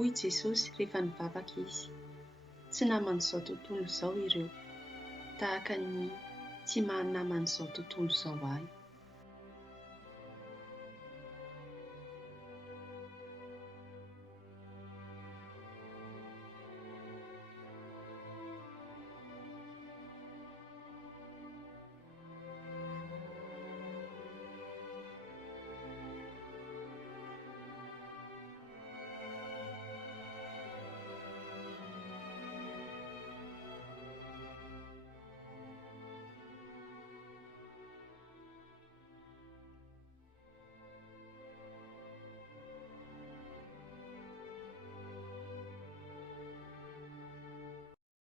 Hoy Jesosy rehefa nivavaka izy. Tsy naman'izao tontolo izao ireo, tahaka ny tsy maha naman'izao tontolo izao ahy.